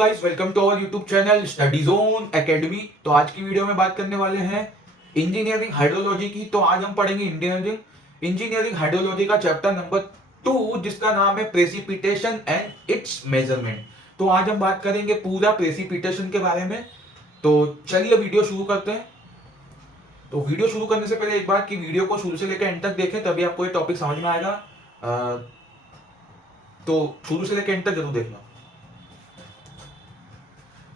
Guys, welcome to our YouTube channel Study Zone Academy. तो आज की वीडियो में बात करने वाले हैं इंजीनियरिंग हाइड्रोलॉजी की। तो आज हम पढ़ेंगे इंजीनियरिंग हाइड्रोलॉजी का चैप्टर नंबर 2, जिसका नाम है प्रेसिपिटेशन एंड इट्स मेजरमेंट। तो आज हम बात करेंगे पूरा प्रेसिपिटेशन के बारे में। तो चलिए वीडियो शुरू करते हैं। तो वीडियो शुरू करने से पहले एक बात कि वीडियो को शुरू से लेकर एंड तक देखें, तभी आपको ये टॉपिक समझ में आएगा। तो शुरू से लेकर एंड तक जरूर देखना।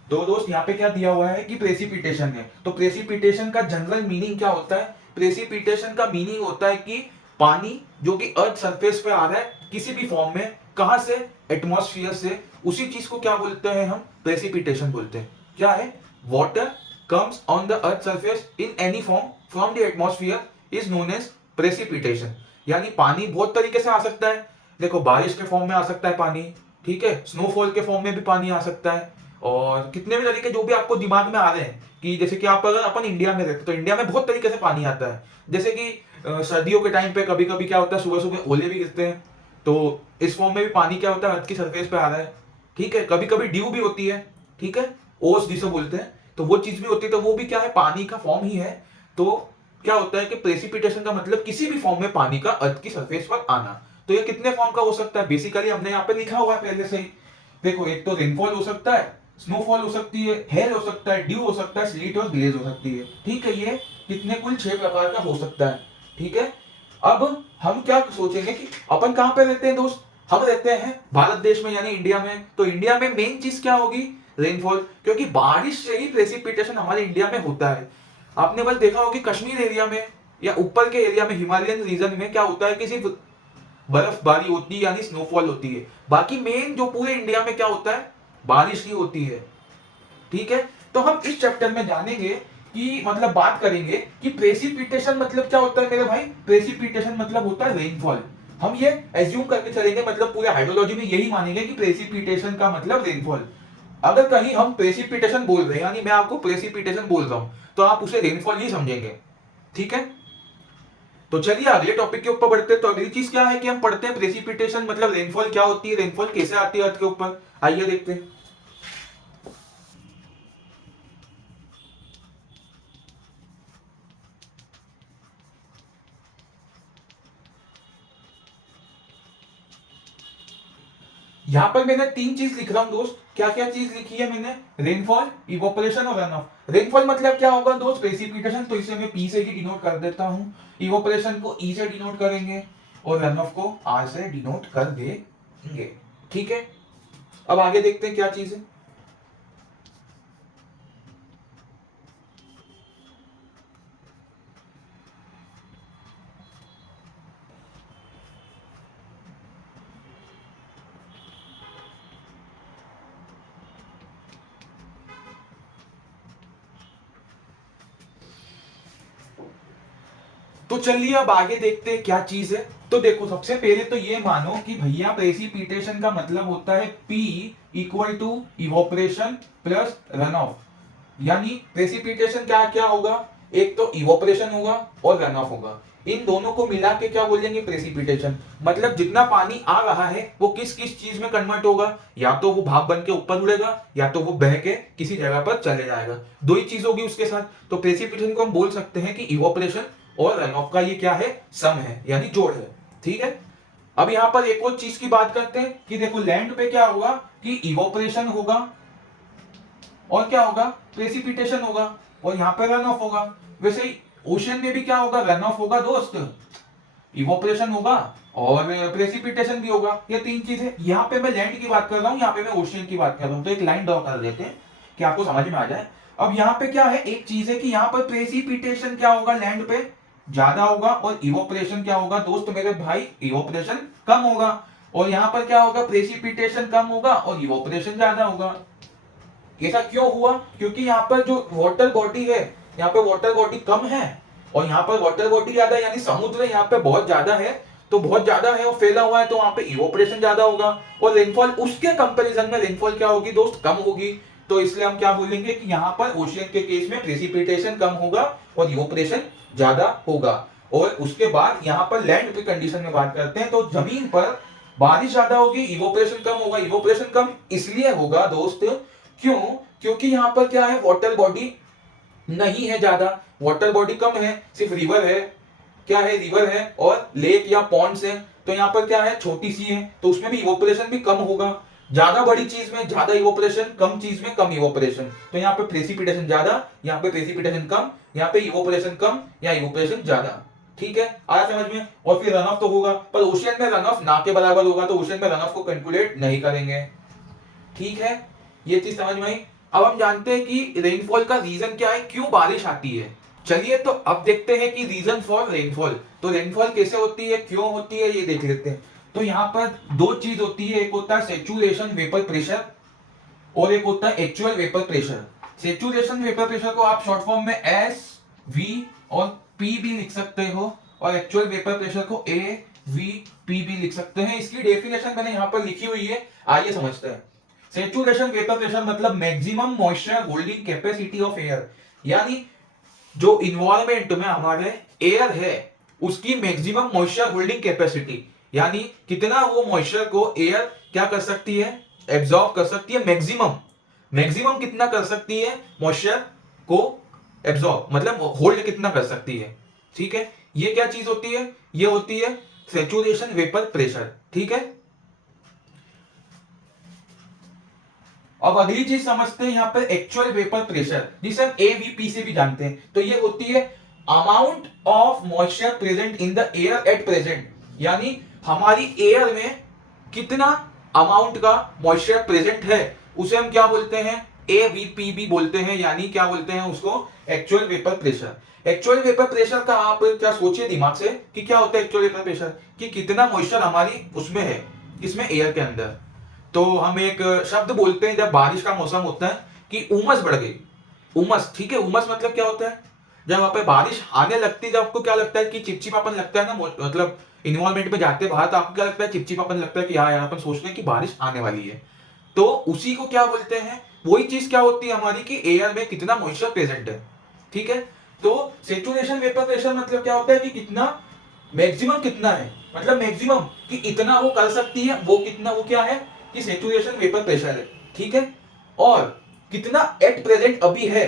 तो दोस्त यहाँ पे क्या दिया हुआ है कि प्रेसिपिटेशन है। तो प्रेसिपिटेशन का जनरल मीनिंग क्या होता है? प्रेसिपिटेशन का मीनिंग होता है कि पानी जो कि अर्थ सरफेस पे आ रहा है किसी भी फॉर्म में, कहां से? एटमॉस्फेयर से। उसी चीज को क्या बोलते हैं? हम प्रेसिपिटेशन बोलते हैं। क्या है? Water comes on the earth surface in any form from the atmosphere is known as precipitation. यानी पानी बहुत तरीके से आ सकता है। देखो, बारिश के फॉर्म में आ सकता है पानी, ठीक है, स्नोफॉल के फॉर्म में भी पानी आ सकता है, और कितने भी तरीके जो भी आपको दिमाग में आ रहे हैं। कि जैसे कि आप अगर अपन इंडिया में रहते तो इंडिया में बहुत तरीके से पानी आता है। जैसे कि सर्दियों के टाइम पे कभी कभी क्या होता है, सुबह सुबह ओले भी गिरते हैं। तो इस फॉर्म में भी पानी क्या होता है? अर्थ की सरफेस पे आ रहा है, ठीक है। कभी कभी ड्यू भी होती है, ठीक है, ओस जिसे बोलते हैं, तो वो चीज भी होती है। तो वो भी क्या है? पानी का फॉर्म ही है। तो क्या होता है कि प्रेसिपिटेशन का मतलब किसी भी फॉर्म में पानी का अर्थ की सरफेस पर आना। तो ये कितने फॉर्म का हो सकता है? बेसिकली हमने यहाँ पे लिखा हुआ है पहले से ही। देखो, एक तो रेनफॉल हो सकता है, स्नोफॉल हो सकती है, हेल हो सकता है, ड्यू हो सकता है, स्लीट और ग्लेज हो सकती है, ठीक है। ये कितने? कुल 6 प्रकार का हो सकता है, ठीक है। अब हम क्या सोचेंगे कि अपन कहां पे रहते हैं दोस्त? हम रहते हैं भारत देश में, यानी इंडिया में। तो इंडिया में मेन चीज क्या होगी? रेनफॉल, क्योंकि बारिश से ही प्रेसिपिटेशन हमारे इंडिया में होता है। आपने बस देखा होगा कि कश्मीर एरिया में या ऊपर के एरिया में, हिमालयन रीजन में क्या होता है कि सिर्फ बर्फबारी होती है, यानी स्नोफॉल होती है। बाकी मेन जो पूरे इंडिया में क्या होता है? बारिश ही होती है, ठीक है। तो हम इस चैप्टर में जानेंगे कि मतलब बात करेंगे कि प्रेसिपिटेशन मतलब क्या होता है मेरे भाई। प्रेसिपिटेशन मतलब होता है रेनफॉल। हम ये एज्यूम करके चलेंगे, मतलब पूरे हाइड्रोलॉजी में यही मानेंगे कि प्रेसिपिटेशन का मतलब रेनफॉल। अगर कहीं हम प्रेसिपिटेशन बोल रहे हैं, यानी मैं आपको प्रेसिपिटेशन बोल रहा हूं, तो आप उसे रेनफॉल ही समझेंगे, ठीक है। तो चलिए अगले टॉपिक के ऊपर बढ़ते हैं। तो अगली चीज क्या है कि हम पढ़ते हैं प्रेसिपिटेशन मतलब रेनफॉल क्या होती है, रेनफॉल कैसे आती है अर्थ के ऊपर। आइए देखते हैं। यहां पर मैंने 3 चीज लिख रहा हूं दोस्त। क्या क्या चीज लिखी है मैंने? रेनफॉल, इवोपरेशन और रन ऑफ। रेनफॉल मतलब क्या होगा दोस्त? प्रेसिपिटेशन। तो इसे मैं पी से ही डिनोट कर देता हूं। इवोपरेशन को ई से डिनोट करेंगे और रन ऑफ को आर से डिनोट कर देंगे, ठीक है। अब आगे देखते हैं क्या चीज है। तो चलिए अब आगे देखते हैं क्या चीज है। तो देखो, सबसे पहले तो ये मानो कि भैया प्रेसिपिटेशन का मतलब होता है P equal to evaporation plus run off. यानी प्रेसिपिटेशन क्या क्या होगा? एक तो इवोपरेशन होगा और रन ऑफ होगा। इन दोनों को मिला के क्या बोलेंगे? प्रेसिपिटेशन। मतलब जितना पानी आ रहा है वो किस किस चीज में कन्वर्ट होगा? या तो वो भाप बन के ऊपर उड़ेगा, या तो वो बह के किसी जगह पर चले जाएगा। दो ही चीज होगी उसके साथ। तो प्रेसिपिटेशन को हम बोल सकते हैं कि इवोपरेशन और रन ऑफ का ये क्या है? सम है, यानी जोड़ है, ठीक है। अब यहां पर एक और चीज की बात करते हैं कि देखो, लैंड पे क्या होगा कि इवोपरेशन होगा और क्या होगा? प्रेसिपिटेशन होगा, और यहां पे रन ऑफ होगा। वैसे ही ओशन में भी क्या होगा? रन ऑफ होगा दोस्त, इवोपरेशन होगा और प्रेसिपिटेशन भी होगा। ये 3 चीजें। यहां पे मैं लैंड की बात कर रहा हूं, यहां पे मैं ओशन की बात कर रहा हूं। तो एक लाइन ड्रॉ कर देते हैं कि आपको समझ में आ जाए। अब यहां पे क्या है? एक चीज है कि यहां पर प्रेसिपिटेशन क्या होगा? लैंड पे ज्यादा होगा, और इवोपरेशन क्या होगा दोस्त मेरे भाई? इवोपरेशन कम होगा। और यहां पर क्या होगा? प्रेसिपिटेशन कम होगा और इवोपरेशन ज्यादा होगा। ऐसा क्यों हुआ? क्योंकि यहाँ पर जो वाटर बॉडी है, यहाँ पे वाटर बॉडी कम है और यहाँ पर वाटर बॉडी ज्यादा है, यानी समुद्र यहाँ पे बहुत ज्यादा है। तो बहुत ज्यादा है और फैला हुआ है, तो वहां पे इवोपरेशन ज्यादा होगा। और रेनफॉल उसके कंपैरिजन में रेनफॉल क्या होगी दोस्त? कम होगी। तो इसलिए हम क्या बोलेंगे कि यहाँ पर ओशियन के केस में प्रेसिपिटेशन कम होगा और इवोपरेशन ज्यादा होगा। और उसके बाद यहाँ पर लैंड की कंडीशन में बात करते हैं, तो जमीन पर बारिश ज्यादा होगी, इवोपरेशन कम होगा। इवोपरेशन कम इसलिए होगा दोस्त क्यों? क्योंकि यहाँ पर क्या है, वाटर बॉडी नहीं है ज्यादा, वाटर बॉडी कम है, सिर्फ रिवर है, क्या है, रिवर है और लेक या पॉन्ड्स है। तो यहाँ पर क्या है, छोटी सी है, तो उसमें भी इवोपरेशन भी कम होगा। ज्यादा बड़ी चीज में ज्यादा इवोपरेशन, कम चीज में कम इवोपरेशन। तो यहाँ पे प्रेसिपिटेशन ज्यादा, यहाँ पे प्रेसिपिटेशन कम, यहाँ पे इवोपरेशन कम या इवोपरेशन ज्यादा। ठीक है, आया समझ में? और फिर रन ऑफ तो होगा, पर ओशियन में रन ऑफ ना के बराबर होगा, तो ओशियन में रन ऑफ को कैलकुलेट नहीं करेंगे। ठीक है, ये चीज समझ में आई। अब हम जानते हैं कि रेनफॉल का रीजन क्या है, क्यों बारिश आती है। चलिए तो अब देखते हैं कि रीजन फॉर रेनफॉल, तो रेनफॉल कैसे होती है, क्यों होती है, ये देख लेते हैं। तो यहाँ पर दो चीज होती है, एक होता है सेचुरेशन वेपर प्रेशर और एक होता है actual vapour pressure. Saturation vapour pressure को आप शॉर्ट फॉर्म में एस वी और पी भी लिख सकते हो, और एक्चुअल वेपर प्रेशर को ए वी पी भी लिख सकते हैं। इसकी डेफिनेशन मैंने यहाँ पर लिखी हुई है, आइए समझते हैं। सेचुरेशन वेपर प्रेशर मतलब maximum moisture holding capacity of air, यानी जो इन्वायरमेंट में हमारे एयर है उसकी मैक्सिमम मॉइस्चर होल्डिंग कैपेसिटी, यानी कितना वो मॉइस्चर को एयर क्या कर सकती है, एब्जॉर्ब कर सकती है। मैक्सिमम, मैक्सिमम कितना कर सकती है मॉइस्चर को एब्जॉर्ब, मतलब होल्ड कितना कर सकती है। ठीक है, ये क्या चीज होती है, ये होती है सेचुरेशन वेपर प्रेशर। ठीक है, अब अगली चीज समझते हैं यहाँ पर एक्चुअल वेपर प्रेशर, जिसे हम एवीपी से भी जानते हैं। तो ये होती है amount of moisture present in the air at present, यानी हमारी एयर में कितना अमाउंट का मॉइस्चर प्रेजेंट है, उसे हम क्या बोलते हैं, एवीपी भी बोलते हैं, यानी क्या बोलते हैं उसको, actual vapour pressure. Actual vapour pressure का आप क्या सोचिए दिमाग से कि क्या होता है एक्चुअल वेपर प्रेशर, कि कितना मॉइस्चर हमारी उसमें है, इसमें एयर के अंदर। तो हम एक शब्द बोलते हैं जब बारिश का मौसम होता है कि उमस बढ़ गई, उमस। ठीक है, उमस मतलब क्या होता है, जब वहां पे बारिश आने लगती है, जब आपको क्या लगता है कि चिपचिपापन लगता है ना, मतलब इन्वायरमेंट में जाते बाहर तो आपको क्या लगता है, चिपचिपापन लगता है कि हाँ यार अपन सोचते हैं कि बारिश आने वाली है। तो उसी को क्या बोलते हैं, वही चीज क्या होती है हमारी कि एयर में कितना मॉइस्चर प्रेजेंट है। ठीक है, तो सेचुरेशन वेपर प्रेशर मतलब क्या होता है कि कितना, मैक्सिमम कितना है, मतलब मैक्सिमम कि इतना वो कर सकती है, वो कितना, वो क्या है कि सेचुरेशन वेपर प्रेशर है। ठीक है, और कितना एट प्रेजेंट अभी है,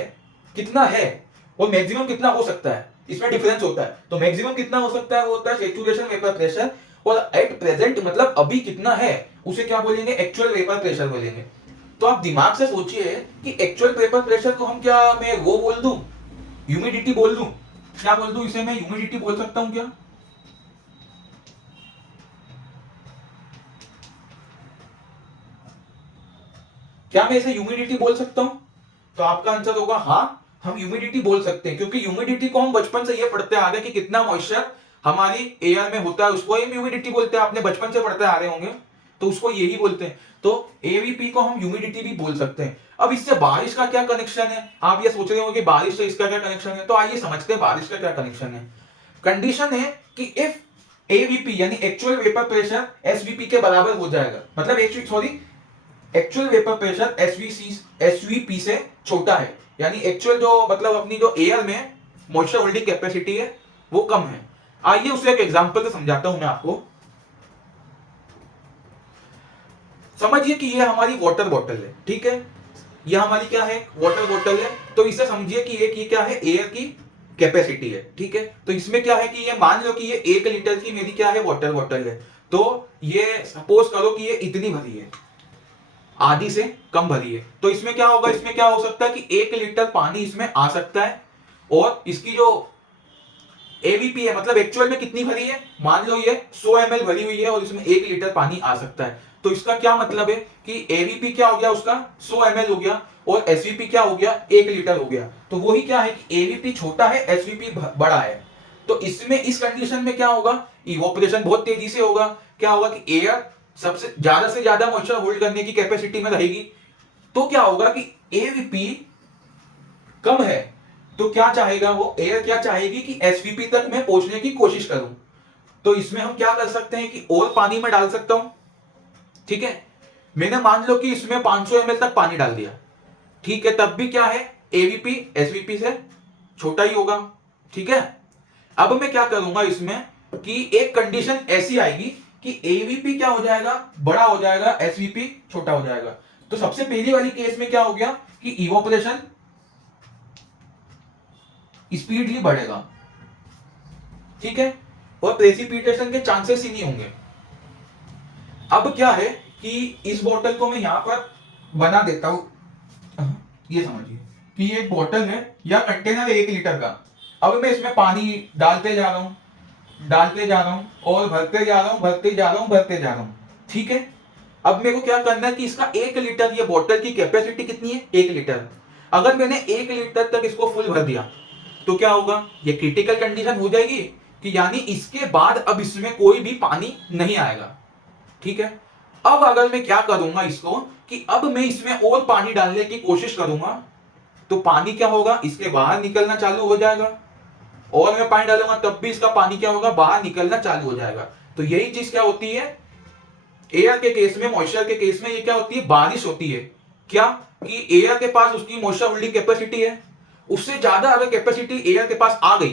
कितना है, और मैक्सिमम कितना हो सकता है, इसमें डिफरेंस होता है। तो मैक्सिमम कितना हो सकता है वो होता है सेचुरेशन वेपर प्रेशर, और एट प्रेजेंट मतलब अभी कितना है उसे क्या बोलेंगे, एक्चुअल वेपर प्रेशर बोलेंगे। तो आप दिमाग से सोचिए कि एक्चुअल वेपर प्रेशर को हम क्या, मैं वो बोल दूं, ह्यूमिडिटी बोल दूं, क्या बोल दूं इसे, मैं ह्यूमिडिटी बोल सकता हूं क्या, क्या मैं इसे ह्यूमिडिटी बोल सकता हूं? तो आपका आंसर होगा हाँ, हम ह्यूमिडिटी बोल सकते हैं, क्योंकि ह्यूमिडिटी को हम बचपन से ये पढ़ते आ रहे कि कितना मॉइस्चर हमारी एयर में होता है, उसको हम ह्यूमिडिटी बोलते हैं। आपने बचपन से पढ़ते आ रहे होंगे, तो उसको यही बोलते हैं। तो एवीपी को हम ह्यूमिडिटी भी बोल सकते हैं। अब इससे बारिश का क्या कनेक्शन है, आप ये सोच रहे होंगे कि बारिश से इसका क्या कनेक्शन है, तो आइए समझते हैं बारिश का क्या कनेक्शन है। कंडीशन है कि इफ एवीपी यानी एक्चुअल वेपर प्रेशर एसवीपी के बराबर हो जाएगा, मतलब sorry, actual vapour pressure SVP से छोटा है, यानी एक्चुअल जो मतलब अपनी जो एयर में मॉइस्चर होल्डिंग कैपेसिटी है वो कम है। आइए उसे एक एग्जांपल से समझाता हूं मैं आपको। समझिए कि ये हमारी वाटर बॉटल है। ठीक है, ये हमारी क्या है, वाटर बॉटल है। तो इसे समझिए कि ये क्या है, एयर की कैपेसिटी है। ठीक है, तो इसमें क्या है कि ये मान लो कि ये 1 लीटर की मेरी क्या है, वाटर बॉटल है। तो ये सपोज करो कि ये इतनी भरी है, आधी से कम भरी है। तो इसमें क्या होगा, इसमें क्या हो सकता है कि 1 लीटर पानी इसमें आ सकता है, और इसकी जो एवीपी है मतलब एक्चुअल में कितनी भरी है, मान लो ये 100 ml भरी हुई है और इसमें 1 लीटर पानी आ सकता है। तो इसका क्या मतलब है कि एवीपी क्या हो गया उसका 100 ml हो गया, और एसवीपी क्या हो गया 1 लीटर हो गया। तो वही क्या है कि एवीपी छोटा है, एसवीपी बड़ा है। तो इसमें इस कंडीशन में क्या होगा, इवोपरेशन बहुत तेजी से होगा। क्या होगा कि एयर सबसे ज्यादा से ज्यादा मॉइस्चर होल्ड करने की कैपेसिटी में रहेगी। तो क्या होगा कि एवीपी कम है, तो क्या चाहेगा वो, एयर क्या चाहेगी कि एसवीपी तक मैं पहुंचने की कोशिश करूं। तो इसमें हम क्या कर सकते हैं कि और पानी में डाल सकता हूं। ठीक है, मैंने मान लो कि इसमें 500 ml तक पानी डाल दिया। ठीक है, तब भी क्या है, एवीपी एसवीपी से छोटा ही होगा। ठीक है, अब मैं क्या करूंगा इसमें कि एक कंडीशन ऐसी आएगी कि एवीपी क्या हो जाएगा, बड़ा हो जाएगा, एसवीपी छोटा हो जाएगा। तो सबसे पहली वाली केस में क्या हो गया कि इवोपरेशन स्पीडली बढ़ेगा, ठीक है, और प्रेसिपिटेशन के चांसेस ही नहीं होंगे। अब क्या है कि इस बोतल को मैं यहां पर बना देता हूं, ये समझिए कि ये एक बोतल है या कंटेनर है 1 लीटर का। अब मैं इसमें पानी डालते जा रहा हूं, डालते जा रहा हूं और भरते जा रहा हूं, भरते जा रहा हूं, भरते जा रहा हूं, ठीक है। अब मेरे को क्या करना है कि इसका 1 लीटर, ये बोतल की कैपेसिटी कितनी है, 1 लीटर। अगर मैंने 1 लीटर तक इसको फुल भर दिया तो क्या होगा, ये क्रिटिकल कंडीशन हो जाएगी कि यानी इसके बाद अब इसमें कोई भी पानी नहीं आएगा, ठीक है। अब अगर मैं क्या करूंगा इसको कि अब मैं इसमें और पानी डालने की कोशिश करूंगा तो पानी क्या होगा, इसके बाहर निकलना चालू हो जाएगा, और मैं पानी डालूंगा तब भी इसका पानी क्या होगा, बाहर निकलना चालू हो जाएगा। तो यही चीज क्या होती है एयर के केस में, मॉइस्चर के केस में ये क्या होती है, बारिश होती है। क्या कि एयर के पास उसकी मॉइस्चर होल्डिंग कैपेसिटी है, उससे ज्यादा अगर कैपेसिटी एयर के पास आ गई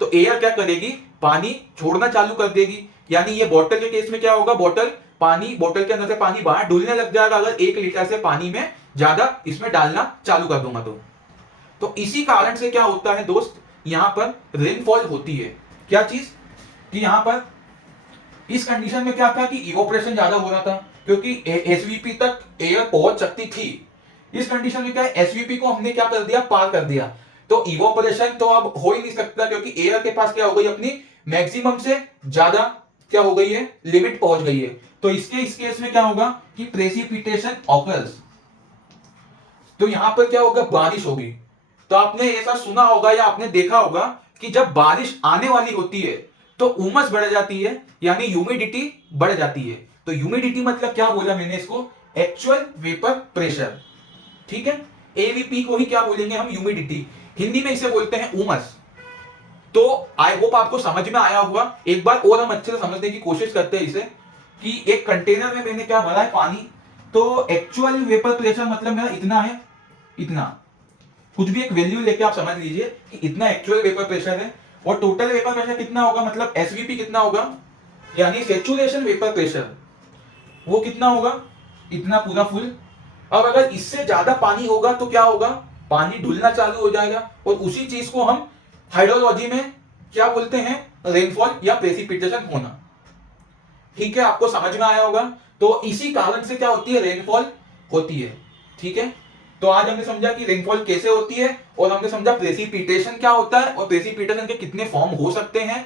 तो एयर क्या करेगी, पानी छोड़ना चालू कर देगी। यानी ये बोतल के केस में क्या होगा, बोतल के अंदर से पानी बाहर डुलने लग जाएगा अगर 1 लीटर से पानी में ज्यादा इसमें डालना चालू कर दूंगा तो इसी कारण से क्या होता है दोस्त, यहां पर रेनफॉल होती है। क्या चीज कि यहां पर इस कंडीशन में क्या था कि इवोपरेशन ज्यादा हो रहा था क्योंकि एसवीपी तक एयर पहुंच सकती थी। इस कंडीशन में क्या है, एसवीपी को हमने क्या कर दिया, पार कर दिया, तो इवोपरेशन तो अब हो ही नहीं सकता क्योंकि एयर के पास क्या हो गई, अपनी मैक्सिमम से ज्यादा क्या हो गई है, लिमिट पहुंच गई है। तो इस केस में क्या होगा कि प्रेसिपिटेशन ऑकर्स, तो यहां पर क्या होगा, बारिश होगी। तो आपने ऐसा सुना होगा या आपने देखा होगा कि जब बारिश आने वाली होती है तो उमस बढ़ जाती है, यानी ह्यूमिडिटी बढ़ जाती है। तो ह्यूमिडिटी मतलब क्या बोला मैंने इसको, एक्चुअल वेपर प्रेशर, ठीक है। एवीपी को ही क्या बोलेंगे हम, ह्यूमिडिटी, हिंदी में इसे बोलते हैं उमस। तो आई होप आपको समझ में आया होगा। एक बार और हम अच्छे से समझने की कोशिश करते हैं इसे कि एक कंटेनर में मैंने क्या भरा है, पानी। तो एक्चुअल वेपर प्रेशर मतलब मेरा इतना है, इतना, कुछ भी एक वैल्यू लेके आप समझ लीजिए कि इतना एक्चुअल वेपर प्रेशर है, और टोटल वेपर प्रेशर कितना होगा, मतलब एसवीपी कितना होगा, यानी सैचुरेशन वेपर प्रेशर, वो कितना होगा, इतना पूरा फुल। अब अगर इससे ज्यादा पानी होगा तो क्या होगा, पानी डुलना चालू हो जाएगा, और उसी चीज को हम हाइड्रोलॉजी में क्या बोलते हैं, रेनफॉल या प्रेसिपिटेशन होना, ठीक है। आपको समझ में आया होगा। तो इसी कारण से क्या होती है, रेनफॉल होती है, ठीक है। तो आज हमने समझा कि रेनफॉल कैसे होती है, और हमने समझा प्रेसिपिटेशन क्या होता है और प्रेसिपिटेशन के कितने फॉर्म हो सकते हैं।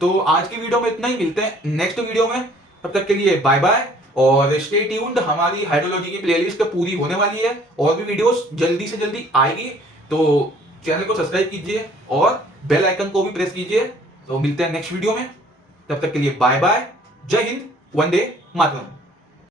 तो आज की वीडियो में इतना ही, मिलते हैं नेक्स्ट वीडियो में, तब तक के लिए बाय बाय, और स्टे ट्यून्ड। हमारी हाइड्रोलॉजी की प्लेलिस्ट पूरी होने वाली है, और भी वीडियोस जल्दी से जल्दी आएगी, तो चैनल को सब्सक्राइब कीजिए और बेल आइकन को भी प्रेस कीजिए। तो मिलते हैं नेक्स्ट वीडियो में, तब तक के लिए बाय बाय, जय हिंद, वंदे मातरम।